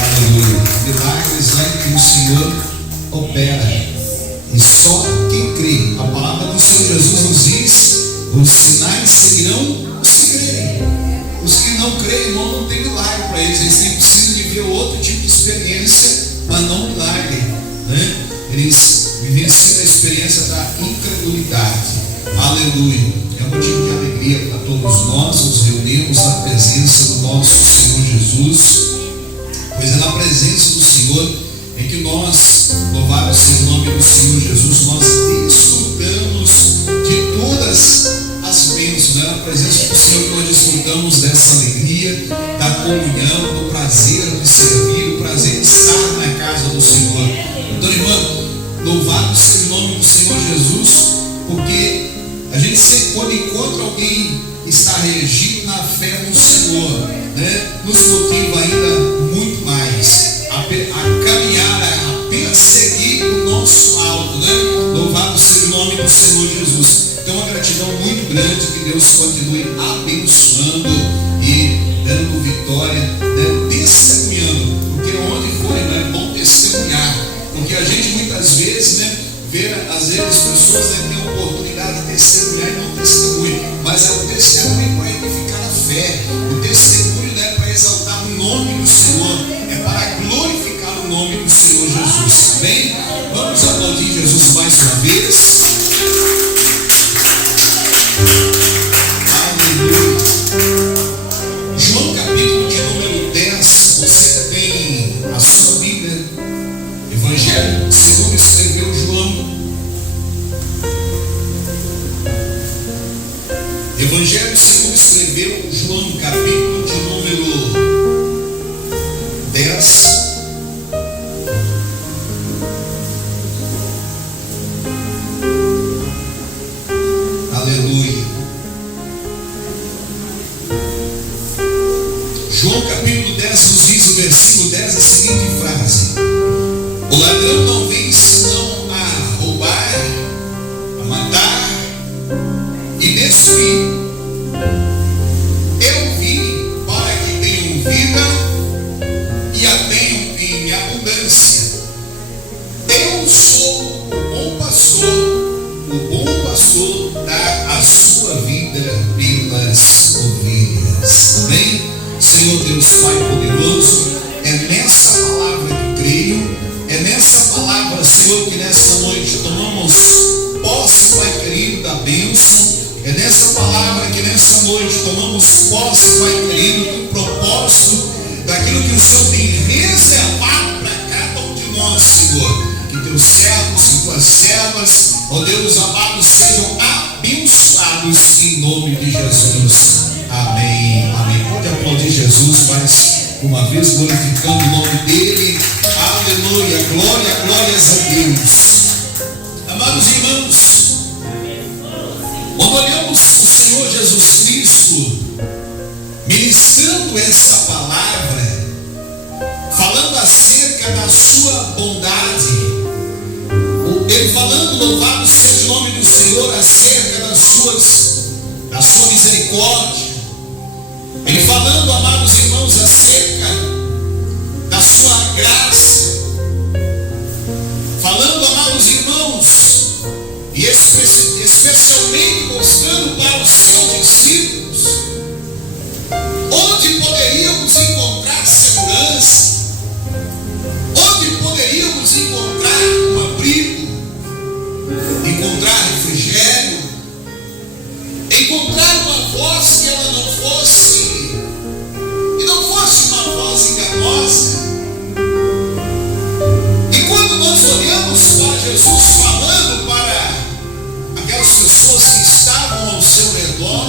Aleluia. Milagres lá em que o Senhor opera. E só quem crê. A palavra do Senhor Jesus nos diz: os sinais seguirão os que creem. Os que não creem, irmão, não tem milagre para eles. Eles têm precisam de ver outro tipo de experiência, mas não milagre, né? Eles vivenciam a experiência da incredulidade. Aleluia. É um motivo de alegria para todos nós nos reunirmos na presença do nosso Senhor Jesus, pois é na presença do Senhor é que nós, louvado seja o nome do Senhor Jesus, nós desfrutamos de todas as bênçãos, né? Na presença do Senhor que nós desfrutamos dessa alegria, da comunhão, do prazer de servir, do prazer de estar na casa do Senhor. Então, irmão, louvado seja o nome do Senhor Jesus, porque a gente sempre, quando encontra alguém que está regido na fé no Senhor, né, nos motiva ainda muito mais a caminhar, a perseguir o nosso alvo, né? Louvado seja o nome do Senhor Jesus. Então, uma gratidão muito grande, que Deus continue abençoando e dando vitória, né, testemunhando, porque onde for, né, é bom testemunhar, porque a gente muitas vezes, né, vê, às vezes, pessoas, né, têm a oportunidade de testemunhar e não testemunham, mas é o testemunho para edificar a fé, o testemunho, né, para exaltar o nome do Senhor, é para glorificar o nome do Senhor Jesus. Amém? Vamos aplaudir Jesus mais uma vez. Aleluia. João capítulo de número 10. Você tem a sua Bíblia, Evangelho segundo escreveu João. Evangelho segundo escreveu João, capítulo de número 10. Aleluia. João capítulo 10 nos diz, o versículo 10, a seguinte frase: o ladrão não vem senão a roubar, a matar e destruir. Eu vim para que tenham vida e a tenham em abundância. Eu sou o bom pastor dá a sua vida pelas ovelhas. Amém? Senhor Deus Pai poderoso, é nessa palavra que creio, é nessa palavra, Senhor, que nessa noite tomamos posse, Pai querido, da bênção. É nessa palavra que nessa noite tomamos posse, Pai querido, do propósito, daquilo que o Senhor tem reservado para cada um de nós, Senhor. Que teus servos e tuas servas, ó Deus amado, sejam abençoados em nome de Jesus. Amém. Amém. Pode aplaudir Jesus mais uma vez, glorificando o nome dele. Aleluia. Glória, glórias a Deus. Amados irmãos, quando olhamos o Senhor Jesus Cristo ministrando essa palavra, falando acerca da sua bondade, ele falando, louvado seja o nome do Senhor, acerca da sua misericórdia, ele falando, amados irmãos, acerca da sua graça, falando, amados irmãos, e especialmente mostrando para os seus discípulos onde poderíamos encontrar segurança, onde poderíamos encontrar um abrigo, encontrar refrigério, encontrar uma voz que ela não fosse uma voz enganosa. E quando nós olhamos para Jesus falando para aquelas pessoas que estavam ao seu redor,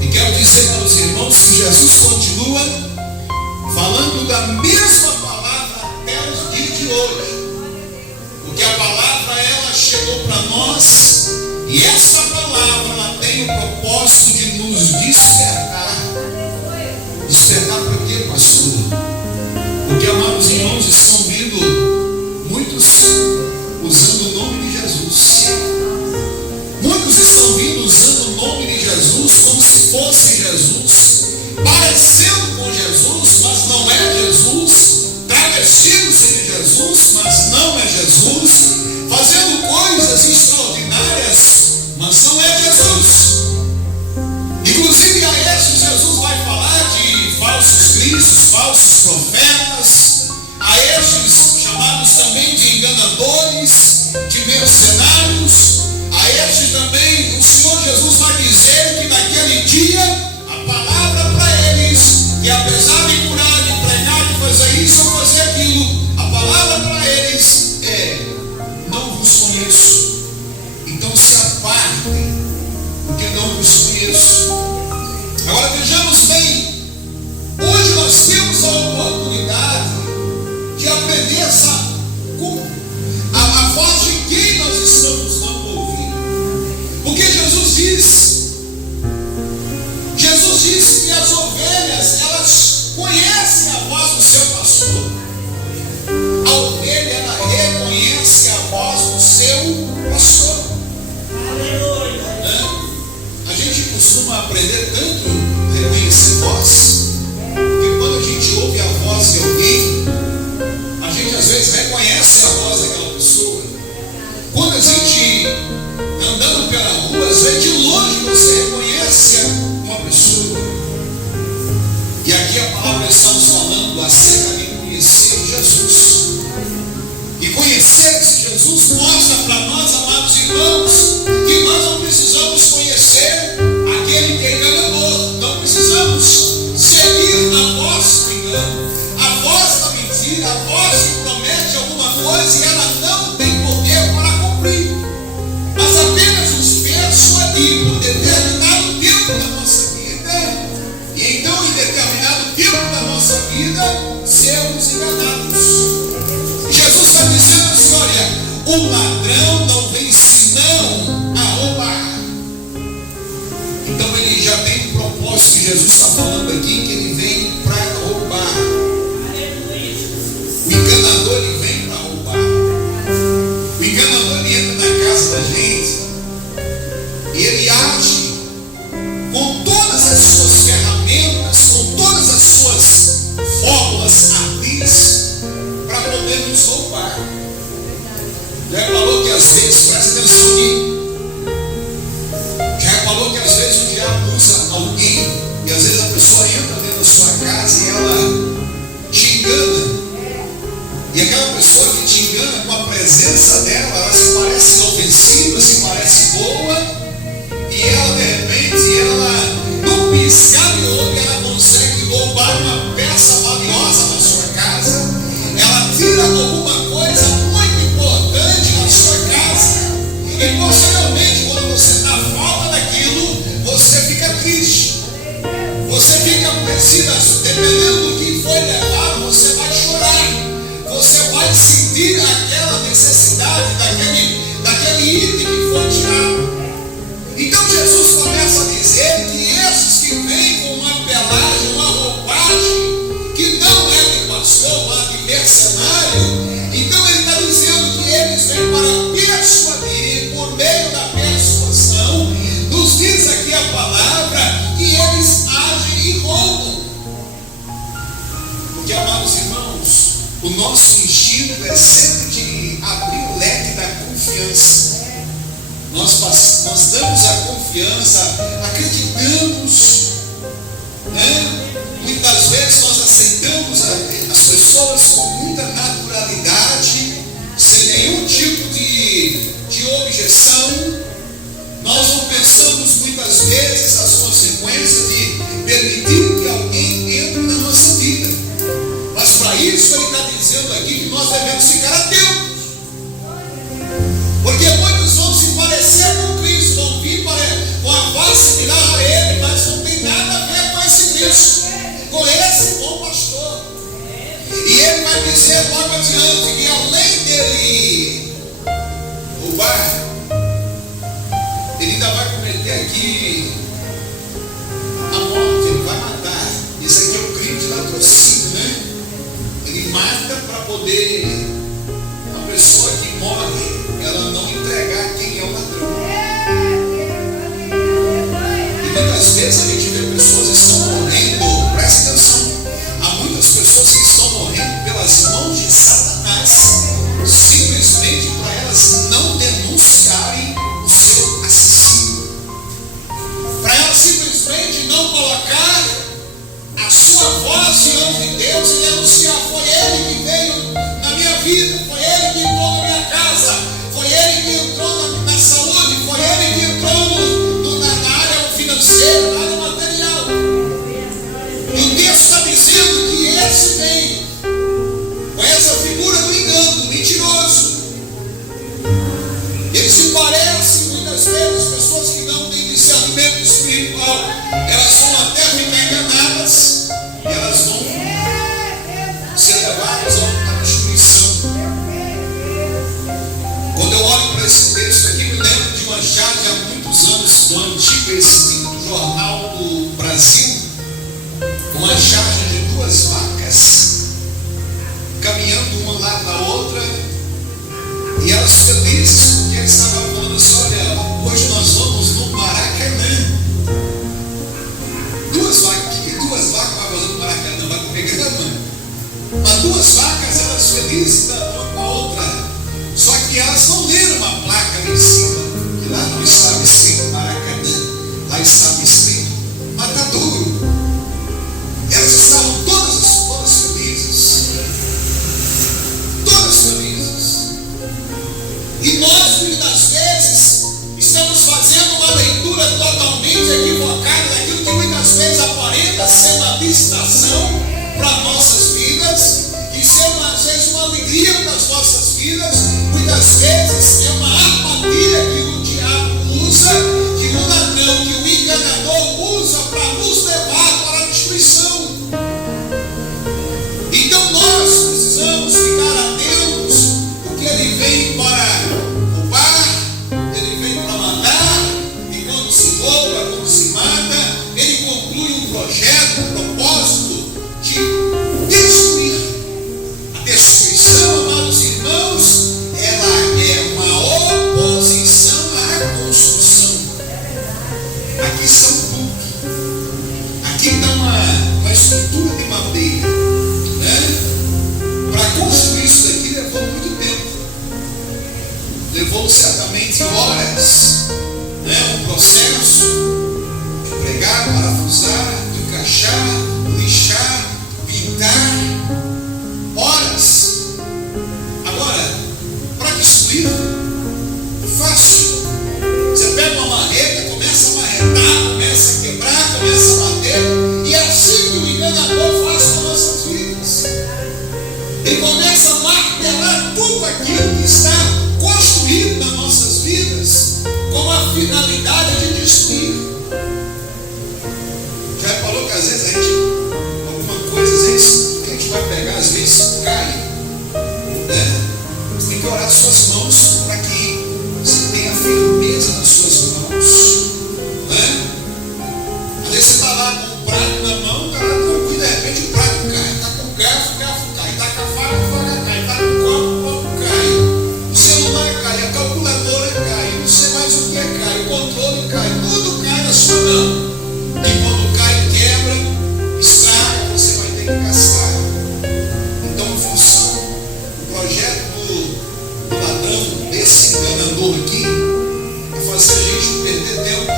e quero dizer para os irmãos que Jesus continua falando da mesma palavra até os dias de hoje, porque a palavra ela chegou para nós, e essa palavra ela tem o propósito de nos despertar. Despertar para quê, pastor? Porque, amados irmãos, estão vindo muitos usando o nome de Jesus. Muitos estão vindo usando o nome de Jesus como se fosse Jesus, parecendo com Jesus, mas não é Jesus, é Jesus, fazendo coisas extraordinárias, mas não é Jesus. Inclusive a estes Jesus vai falar de falsos cristos, falsos profetas, a estes chamados também de enganadores, de mercenários, a estes também o Senhor Jesus vai dizer que naquele dia a palavra para eles, que apesar de curar, de pregar, de fazer isso ou fazer aquilo, a palavra para eles é: não vos conheço. Então se apartem, porque não vos conheço. Agora vejamos bem, hoje nós temos a oportunidade de aprender a voz de quem nós estamos vamos ouvir. Porque Jesus diz que as ovelhas, elas conhecem a voz do seu pastor. A ovelha, ela reconhece a voz do seu pastor. A gente costuma aprender tanto a reconhecer voz, que quando a gente ouve a voz de alguém, a gente às vezes reconhece a voz daquela pessoa. Quando a gente andando pela rua, às vezes de longe você reconhece uma pessoa. E aqui a palavra estamos falando acerca de conhecer Jesus. E conhecer Jesus mostra para nós, amados irmãos, que nós não precisamos conhecer aquele que é enganador. Não precisamos seguir a voz do engano, a voz da mentira, a voz que promete alguma coisa e ela não tem poder para cumprir. Mas apenas nos persuadir por determinado tempo da nossa vida, e então em determinado tempo da nossa vida sermos enganados. Jesus está dizendo assim: olha, o ladrão não vem senão a roubar. Então ele já tem um propósito que Jesus está falando aqui, que ele vem para roubar. O enganador, ele vem para roubar. O enganador, ele entra na casa da gente e ele age com todas as suas ferramentas, com todas as suas fórmulas ardis para poder nos roubar. Já falou que às vezes, presta atenção aqui, já falou que às vezes o diabo usa alguém e às vezes a pessoa entra dentro da sua casa e ela te engana. E aquela pessoa que te engana, com a presença dela, ela se parece inofensiva, se parece boa, e ela de repente, no piscar de olho, ela consegue roubar uma peça valiosa da sua casa. Ela tira alguma coisa muito importante da sua casa, e posteriormente, quando você está falta daquilo, você fica triste, você fica aborrecida. Dependendo do que foi levado, você vai chorar, você vai sentir aquela necessidade daquele item que foi tirado. Então Jesus começa a dizer que esses que vêm com uma pelagem, uma roupagem que não é de pastor, mas de mercenário, então ele está dizendo que eles vêm para persuadir, por meio da persuasão, nos diz aqui a palavra, que eles agem e roubam. Porque, amados irmãos, o nosso instinto é sempre de abrir o leque da confiança. Nós damos a confiança, acreditamos, né? Muitas vezes nós aceitamos as pessoas com muita naturalidade, sem nenhum tipo de objeção. Nós não pensamos muitas vezes as consequências de permitir que alguém entre na nossa vida. Mas para isso ele está dizendo aqui que nós devemos ficar atentos. Porque muitos vão se parecer com Cristo, vão vir com a voz similar a Ele, mas não tem nada a ver com esse Cristo, com esse bom pastor. E Ele vai dizer logo adiante que além dele roubar, Ele ainda vai cometer aqui a morte, Ele vai matar. Isso aqui é o crime de latrocínio, né? Ele mata para poder a pessoa que morre, ela não entregar quem é o ladrão. E muitas vezes a gente vê pessoas que estão morrendo, presta atenção, há muitas pessoas que estão morrendo pelas mãos de Satanás, simplesmente vida, foi Ele que entrou na minha casa, foi Ele que entrou na saúde, foi Ele que entrou na área financeira, na área material. E o texto está dizendo que esse vem com essa figura do engano, do mentiroso. Ele se parece muitas vezes pessoas que não têm discernimento espiritual. Elas vão até ficar enganadas, e elas vão ser levadas à destruição. Quando eu olho para esse texto aqui, me lembro de uma charge há muitos anos, do antigo escrito do Jornal do Brasil, uma charge de duas vacas caminhando uma lá da outra, e elas felizes porque eles estavam falando assim: olha, hoje nós vamos no Maracanã. Duas vacas vai fazer no Maracanã, vai comer grama. Mas duas vacas, elas felizes uma com a outra. Só que elas não leram uma placa ali em cima, que lá não estava escrito Maracanã, lá estava escrito Matadouro. Elas estavam todas felizes. Todas felizes. E nós, muitas vezes, estamos fazendo uma leitura totalmente equivocada daquilo que muitas vezes aparenta ser uma distração para nossas vidas, e ser às vezes uma alegria para as nossas vidas. Muitas vezes é uma armadilha que o diabo usa, que o ladrão, que o enganador usa para nos levar para a destruição. Então nós precisamos ficar atentos, porque ele vem para roubar, ele vem para matar, e quando se rouba, quando se mata, ele conclui um projeto, um propósito de destruir. A destruição, amados irmãos, ela é uma oposição à construção. Aqui está um PUC, aqui está uma estrutura de madeira, né? Para construir isso daqui levou muito tempo, levou certamente horas, né? Um processo de pregar, parafusar, de encaixar, lixar, pintar, horas. Agora, para destruir, fácil. Você pega uma marreta, começa a marretar, começa a quebrar, começa a bater, e é assim que o enganador faz com nossas vidas. Ele começa a martelar tudo aquilo que está construído nas nossas vidas com a finalidade de destruir. Já reparou que às vezes a gente, alguma coisa, às vezes, que a gente vai pegar, às vezes cai, né? Você tem que orar as suas mãos para que você tenha firmeza nas suas mãos, né? Às vezes você está lá com um prato na mão, está lá tranquilo, de repente o prato cai, está com o garfo cai, está com a faca cai, está com o copo cai, o celular cai, a calculadora cai, não sei mais o que cai, o controle cai, tudo cai na sua mão. E quando cai, quebra, estraga, você vai ter que gastar. Então, a função, o projeto do ladrão, desse enganador aqui, é fazer a gente perder tempo,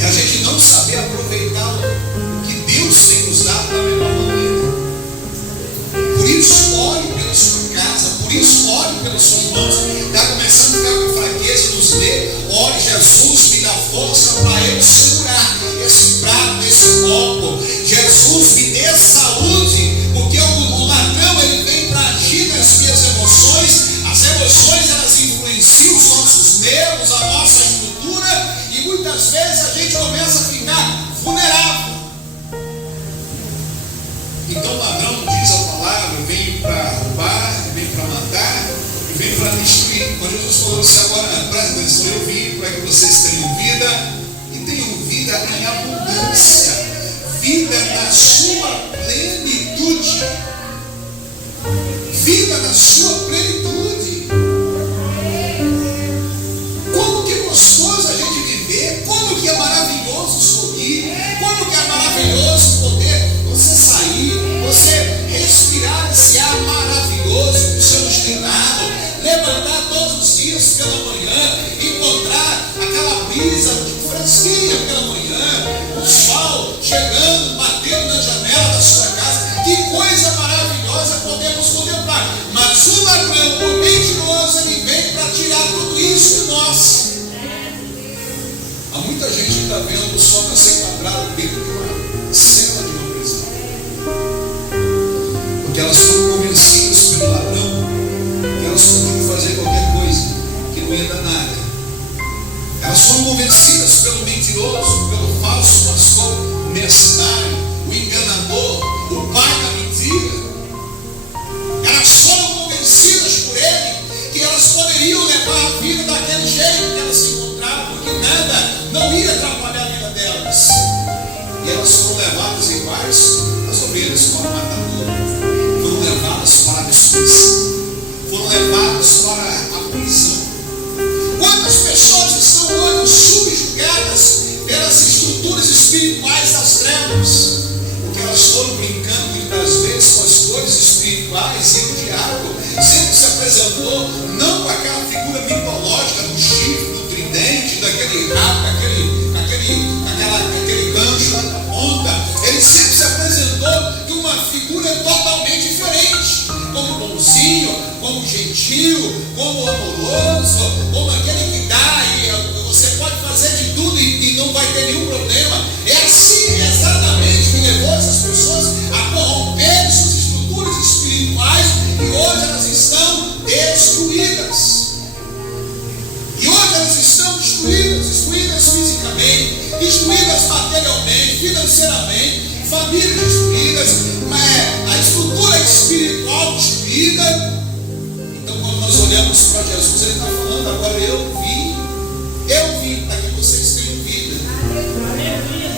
é a gente não saber aproveitar o que Deus tem nos dado da melhor maneira. Por isso, ore pela sua casa, por isso, ore pelas suas mãos. Está começando a ficar com fraqueza nos dedos, ore: Jesus, me dá força para eu segurar esse prato, esse copo. Jesus, me dê saúde, porque o ladrão, ele vem para agir nas minhas emoções. As emoções, elas influenciam os nossos nervos, a nossa estrutura, e muitas vezes a gente começa a ficar vulnerável. Então o ladrão, diz a palavra, vem para roubar, vem para matar e vem para destruir. Quando Jesus falou assim: agora presta atenção, eu vim para que vocês tenham vida, e tenham vida em abundância, vida na sua plenitude, vida na sua plenitude. Como que é gostoso a gente viver, como que é maravilhoso sorrir, como que é maravilhoso poder você sair, você respirar esse ar maravilhoso que o Senhor nos tem dado, levantar todos os dias pela manhã, encontrar aquela brisa fresquinha pela manhã, o sol chegando, batendo na janela da sua casa. Que coisa maravilhosa podemos contemplar. ladrão, o mentiroso, ele vem para tirar tudo isso de nós. Há muita gente que está vendo só para ser quadrado dentro de uma cela de uma prisão, porque elas foram convencidas pelo ladrão que elas podiam fazer qualquer coisa que não ia dar nada. Elas foram convencidas pelo mentiroso, pelo falso pastor, o mercenário, o enganador, o pai da mentira. Elas foram convencidas por ele que elas poderiam levar a vida daquele jeito que elas se encontravam, porque nada não ia atrapalhar a vida delas. E elas foram levadas iguais as ovelhas para o matador, foram levadas para a destruição, foram levadas para a prisão. Quantas pessoas estão hoje subjugadas pelas estruturas espirituais das trevas? Porque elas foram brincando muitas vezes com as coisas espirituais, e o diabo sempre se apresentou não com aquela figura mitológica do chifre, do tridente, daquele rabo, aquele gancho na ponta. Ele sempre se apresentou de uma figura totalmente diferente, como bonzinho, como gentil, como amoroso, como aquele que dá e você pode fazer de tudo e não vai ter nenhum problema. É assim exatamente que levou essas pessoas a corromper suas estruturas espirituais, e hoje elas estão destruídas. E hoje elas estão destruídas fisicamente, destruídas materialmente, financeiramente, famílias destruídas, a estrutura espiritual destruída. Então, quando nós olhamos para Jesus, ele está falando: agora eu vim para que vocês tenham vida.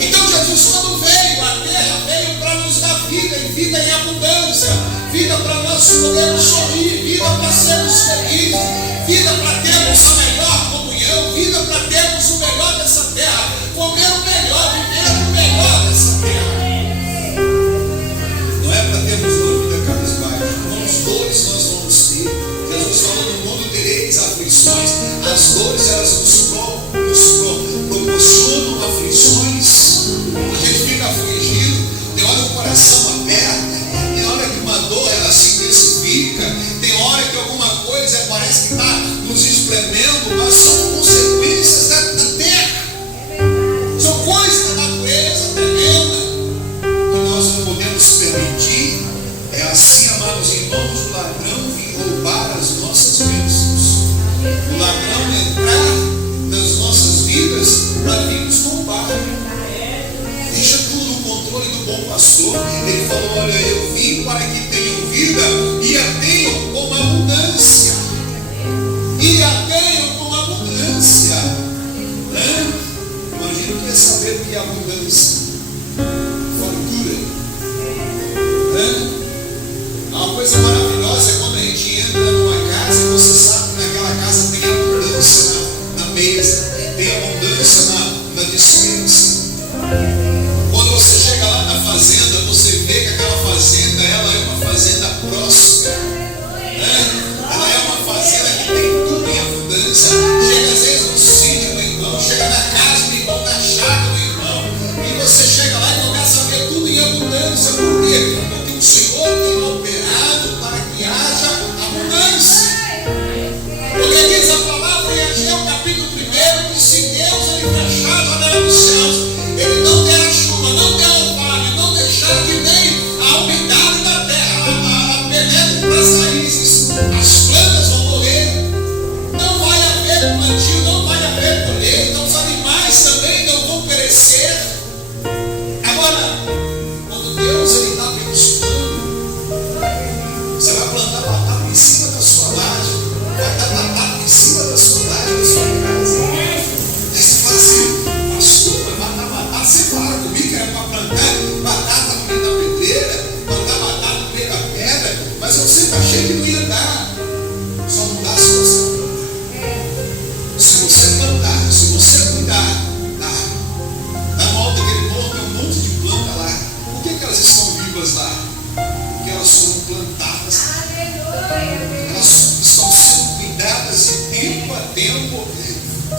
Então, Jesus, quando veio à terra, veio para nos dar vida, e vida em abundância, vida para nós podermos sorrir, vida para sermos felizes, vida para termos a melhor comunhão, vida para termos o melhor dessa terra, comer o melhor, viver o melhor dessa terra. Não é para termos uma vida cabisbaixa. As dores nós vamos ter. Jesus falou: no mundo tereis aflições. As dores, elas nos proporcionam aflições. A gente fica afligido, tem hora o coração aperta, tem hora que uma dor ela se intensifica, tem hora que alguma coisa parece que está nos espremendo, mas são consequências da terra, são coisas da natureza tremenda que nós não podemos permitir. É assim, amados irmãos, o ladrão vir roubar as nossas bênçãos, o ladrão entrar nas nossas vidas para vir nos roubar. Deixa tudo no controle do bom pastor. Ele falou: olha, eu vim para que tenham vida e a tenham com abundância. E a tenham com abundância. Imagina o que é saber o que é abundância. Fartura. É uma coisa maravilhosa quando a gente entra numa casa e você sabe que naquela casa tem abundância na mesa, tem abundância na despensa. Quando você chega lá na fazenda, você vê que aquela fazenda, ela é uma fazenda próspera. Ela é uma fazenda que tem tudo em abundância. Chega às vezes no sítio do irmão, chega na casa do irmão, na chácara do irmão, e você chega lá e começa a ver tudo em abundância. Por quê? Porque o Senhor tem operado para que haja abundância. Porque diz a palavra em Ageu capítulo 1, que se Deus ele fechar a janela dos céus, ele não der a chuva, não der o vale, não deixar que nem a umidade da terra penetre para as raízes, as plantas vão morrer, não vai haver plantio, não vai haver colheita, os animais também não vão perecer. Agora, quando Deus ele está abençoando, você vai plantar batata em cima da sua laje, vai dar batata em cima da sua laje, da sua casa. Aí você fala assim: pastor, vai matar batata, você para comigo que era para plantar batata no meio da pedreira, plantar batata no meio da pedra, mas eu sempre achei que não ia dar. Só não dá se você plantar. Se você plantar, se você cuidar, dá volta daquele bolo, tem um monte de planta lá. Por que elas estão vivas lá? Porque elas foram plantadas. Elas estão sendo cuidadas de tempo a tempo.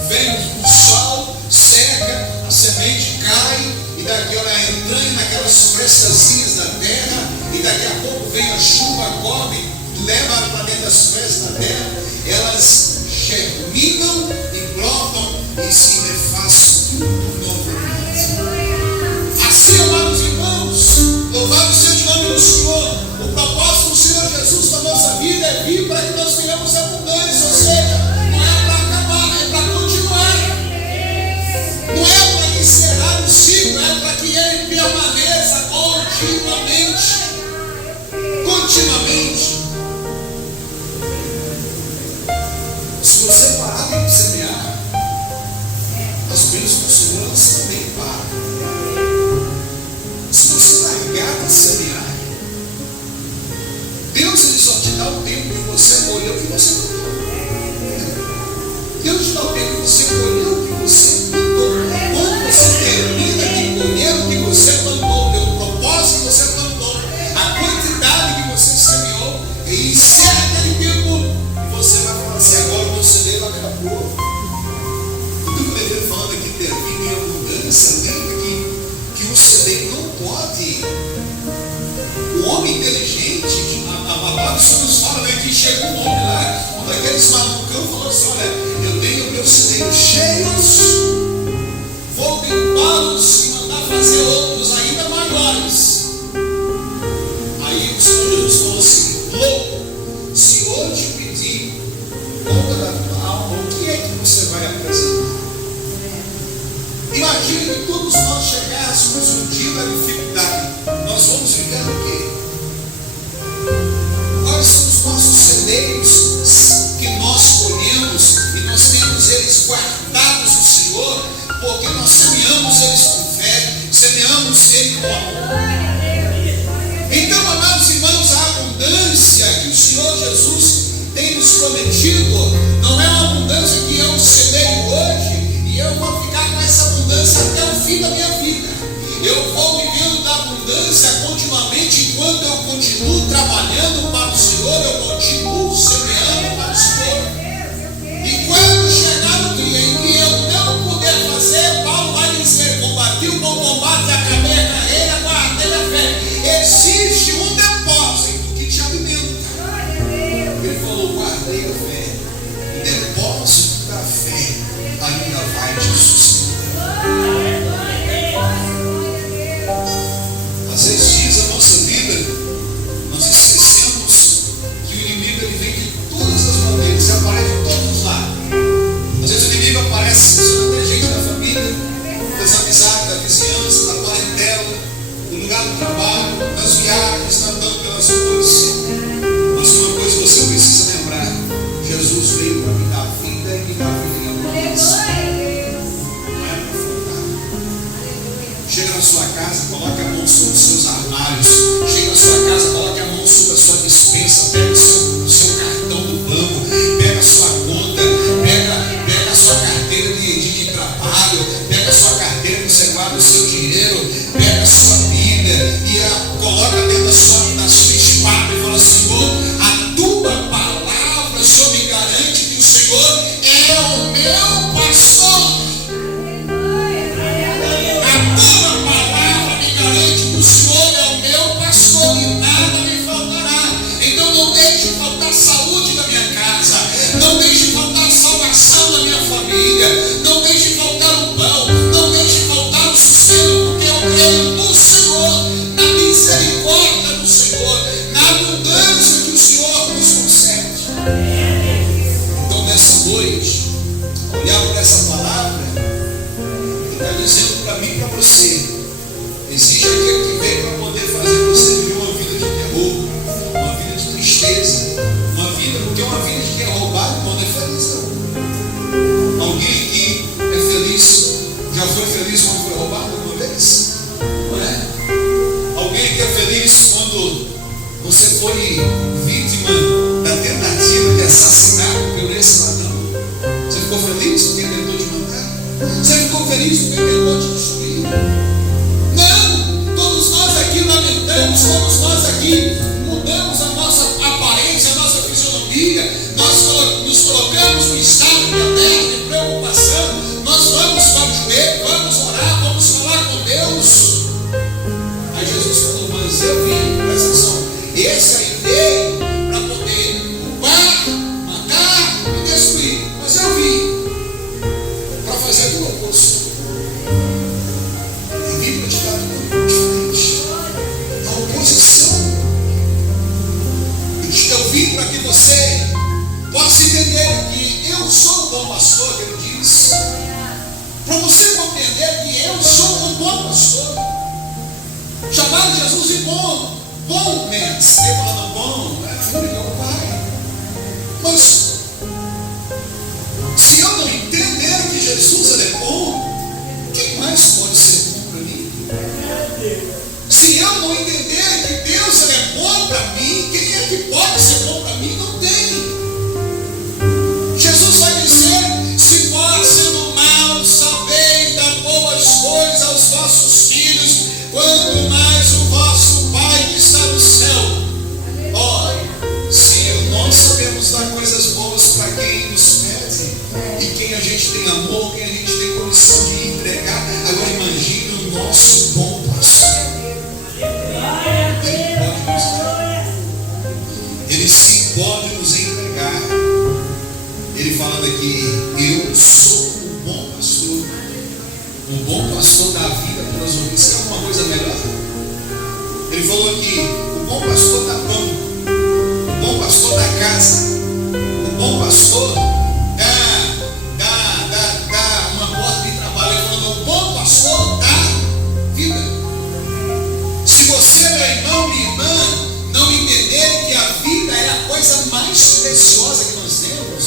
Vem o sol, seca, a semente cai, e daqui ela entrando naquelas frestazinhas da terra, e daqui a pouco vem a chuva, cobre, leva para dentro das fés na terra, elas germinam e brotam e se refazem tudo novamente. Assim, amados irmãos, louvado seja o nome do Senhor. O propósito do Senhor Jesus na nossa vida é vir para que nós tenhamos abundância, ou seja, não é para acabar, é para continuar. Não é para encerrar o ciclo, é para que ele permaneça continuamente. Continuamente. Se você parar de semear, as bênçãos do Senhor elas também param. Se você largar de semear, Deus ele só te dá o tempo que você colheu o que você plantou. Deus te dá o tempo que você colheu o que você plantou. Quando você termina de colher o que você plantou, pelo propósito que você plantou, a quantidade que você semeou, e encerra aquele tempo, e você vai falar assim: agora o meu celeiro acabou. Tudo que ele falando aqui termina em abundância. Lembra que o celeiro não pode. O homem inteligente, a palavra do Senhor nos fala, né, que chega um homem lá, um daqueles malucão, falou assim: olha, eu tenho meus celeiros cheios, vou limpá-los e mandar fazer outros ainda maiores. Aí o Senhor Jesus falou assim: louco, se eu te pedir conta da tua alma, o que é que você vai apresentar? Imagine que todos nós chegássemos um dia da dificuldade, nós vamos viver o quê? Quais são os nossos celeiros que nós colhemos e nós temos eles guardados no Senhor, porque nós semeamos eles com fé, semeamos eles com amor. Então, amados irmãos, a abundância que o Senhor Jesus tem nos prometido não é uma abundância que eu semeio hoje e eu vou ficar com essa abundância até o fim da minha vida. Eu vou vivendo da abundância continuamente enquanto eu continuo trabalhando para o Senhor, eu continuo semeando para o Senhor. E quando chegar no dia em que eu não puder fazer, Paulo vai dizer: combati o bom combate, acabei a carreira, guardei a fé. Existe um depósito que te alimenta. Ele falou: guardei a fé. O depósito da fé ainda vai te sustentar. Às vezes diz a nossa vida, nós esquecemos que o inimigo ele vem de todas as maneiras, ele aparece de todos os lados. Às vezes o inimigo aparece usando a gente da família, das amizades, da vizinhança, da parentela, no lugar do trabalho, nas viagens, andando pelas ruas. Mas uma coisa você precisa lembrar: Jesus veio para me dar vida e me dar vida em abundância. Não é para faltar. Chega na sua casa, coloque a mão sobre os seus armários. Chega na sua casa, coloque a mão sobre a sua despensa. Pega o seu cartão do banco, pega a sua conta, pega a sua carteira de trabalho, pega a sua carteira que você guarda o seu dinheiro, pega a sua Bíblia e coloca dentro da sua espada e fala: Senhor, a tua palavra só me garante que o Senhor é o meu pastor. A tua palavra me garante que o Senhor é o meu pastor e nada me faltará. Então não deixe faltar saúde na minha casa, não deixe faltar salvação na minha família, não deixe faltar o pão, não deixe faltar o sustento, porque eu creio no Senhor, na misericórdia do Senhor, na abundância que o Senhor nos concede. Então nessa noite, olhar para essa palavra, ele está dizendo para mim e para você: existe aquele que veio para poder fazer você viver uma vida de terror, uma vida de tristeza, uma vida, porque uma vida de quem é roubado não é feliz, não. Alguém que é feliz, já foi feliz quando foi roubado uma vez? Não é? Alguém que é feliz quando você foi vítima da tentativa de assassinar por esse ladrão? Você ficou feliz porque ele tentou te matar? Você ficou feliz porque ele tentou te destruir? Não! Todos nós aqui lamentamos, todos nós aqui mudamos a nossa aparência, a nossa fisionomia, nós nos colocamos no estado de alerta, de preocupação, nós vamos para o joelho, vamos orar, vamos falar com Deus. Aí Jesus falou: mas eu vim, presta atenção, esse aí veio para poder, o Pai Eu vim para que você possa entender que eu sou o bom pastor, que ele diz. Para você compreender que eu sou o bom pastor. Chamar Jesus de bom. Bom mestre. Ele falando bom, é o Pai. Mas se eu não entender que Jesus ele é bom, quem mais pode ser bom para mim? Se eu não entender que Deus ele é bom para mim, quem é que pode ser bom para mim? Não tem. Jesus vai dizer: se vós sendo maus sabeis dar boas coisas aos vossos filhos, quanto mais o vosso Pai que está no céu. Ora, se nós sabemos dar coisas boas para quem nos pede, e quem a gente tem amor, quem a gente tem condição de entregar, agora imagine o nosso bom pastor. Ele se pode nos entregar. Ele falando aqui: eu sou o bom pastor. O bom pastor dá vida pelas ovelhas. Quer alguma coisa melhor? Ele falou aqui: o bom pastor dá pão, o bom pastor dá casa, o bom pastor dá uma porta de trabalho. Ele falou: o bom pastor dá vida. Se você, meu irmão, minha irmã, não entender que a vida é a coisa mais preciosa que nós temos,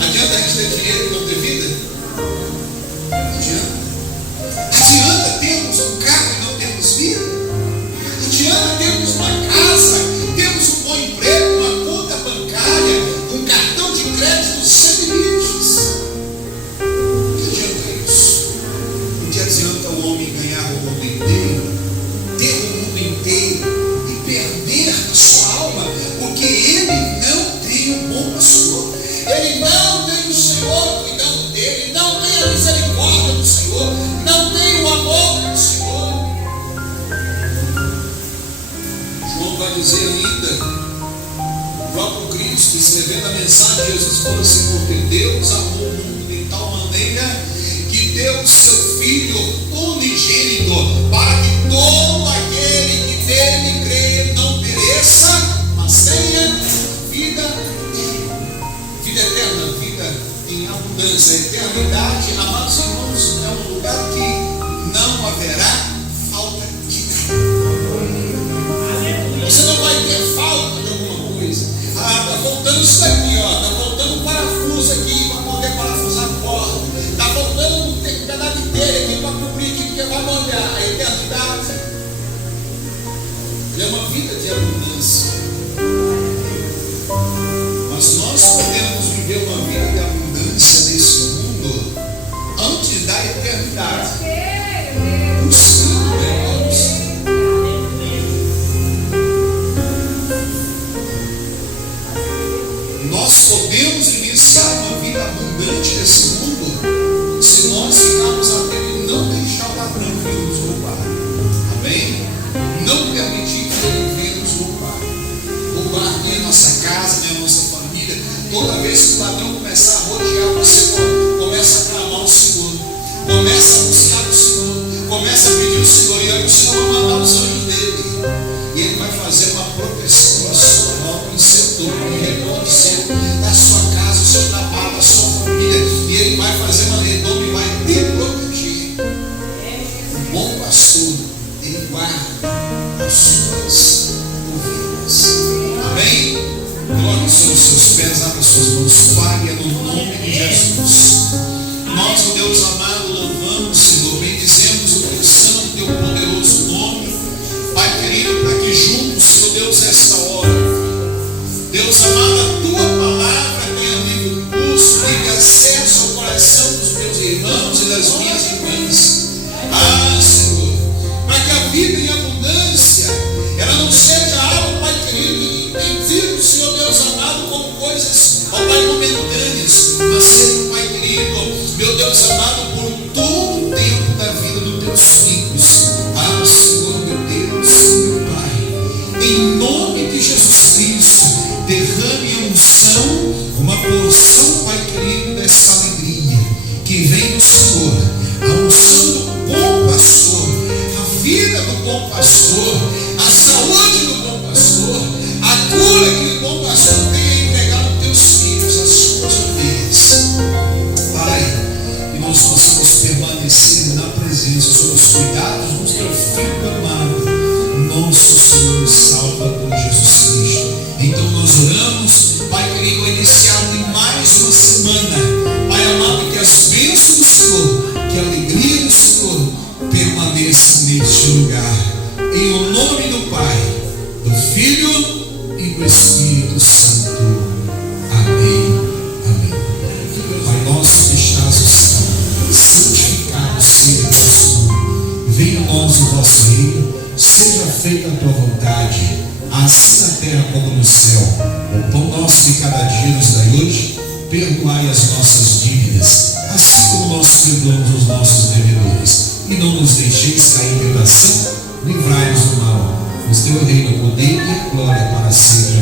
adianta a gente ter dinheiro e não ter vida? Adianta. Adianta termos um carro e não termos vida? Adianta termos uma casa, termos um bom emprego, uma conta bancária, um cartão de crédito sem limites? O que adianta isso? O que adianta o homem ganhar o mundo inteiro, ter o mundo inteiro e perder a sua alma, porque ele não tem um bom pastor, ele não tem o Senhor cuidando dele, não tem a misericórdia do Senhor, não tem o amor do Senhor. João vai dizer ainda, o próprio Cristo escrevendo a mensagem, Jesus falou assim: porque Deus amou o mundo de tal maneira que deu o seu Filho unigênito, para que todo aquele que nele crê não pereça, mas tenha vida eterna, vida em abundância. Eternidade, amados irmãos, é um lugar que não haverá falta de nada. Você não vai ter falta de alguma coisa. Está faltando isso daqui, está faltando um parafuso aqui para poder parafusar a porta. Está faltando um pedaço inteiro aqui para cobrir aqui, porque vai molhar a eternidade. É uma vida de abundância. Mas nós podemos viver uma vida de abundância nesse mundo antes da eternidade, buscando Deus. Nós podemos iniciar uma vida abundante nesse mundo se nós ficarmos atentos e não deixar o ladrão vir nos roubar. Amém? Não permitir que ele venha nos roubar. Roubar nem a nossa casa, nem a nossa família. Toda vez que o ladrão começar a rodear você, começa a clamar o Senhor, começa a buscar o Senhor, começa a pedir o Senhor, e aí o Senhor vai mandar os anjos dele, e ele vai fazer uma proteção na sua volta, em setor, em redor do seu, da sua casa, do seu trabalho, da sua família, e ele vai fazer uma redonda e vai te proteger. O bom pastor, ele guarda as suas ovelhas. Amém? Glória sobre os seus pés, abra suas mãos, Pai, no nome de Jesus. Nós, ó Deus amado, louvamos, Senhor, bendizemos o teu santo, teu poderoso nome. Pai querido, para que juntos, Senhor Deus, esta hora, Deus amado, a tua palavra tenha livre curso, livre acesso ao coração dos meus irmãos e das minhas irmãs. Senhor, para que a vida em abundância, ela não seja algo, Pai querido, entendido, Senhor Deus amado, como coisas, ó Pai, momentâneas, mas seja, Pai querido, meu Deus amado, por todo o tempo da vida dos teus filhos. Senhor, meu Deus, meu Pai, em nome de Jesus Cristo, derrame segura que o bom pastor tenha entregado os teus filhos, as suas ovelhas. Pai, que nós possamos permanecer na presença, sob os cuidados do teu Filho amado, nosso Senhor e Salvador Jesus Cristo. Então nós oramos, Pai querido, iniciado em mais uma semana, Pai amado, que as bênçãos do Senhor, que a alegria do Senhor permaneça neste lugar. Em o nome do Pai, do Filho e do Espírito Santo. Amém. Amém. Pai nosso que estás no céu, santificado seja o vosso nome. Venha a nós o vosso reino, seja feita a tua vontade, assim na terra como no céu. O pão nosso de cada dia nos dai hoje. Perdoai as nossas dívidas, assim como nós perdoamos os nossos devedores. E não nos deixeis cair em tentação, livrai-nos do mal. Pois teu reino, o poder e a glória para sempre.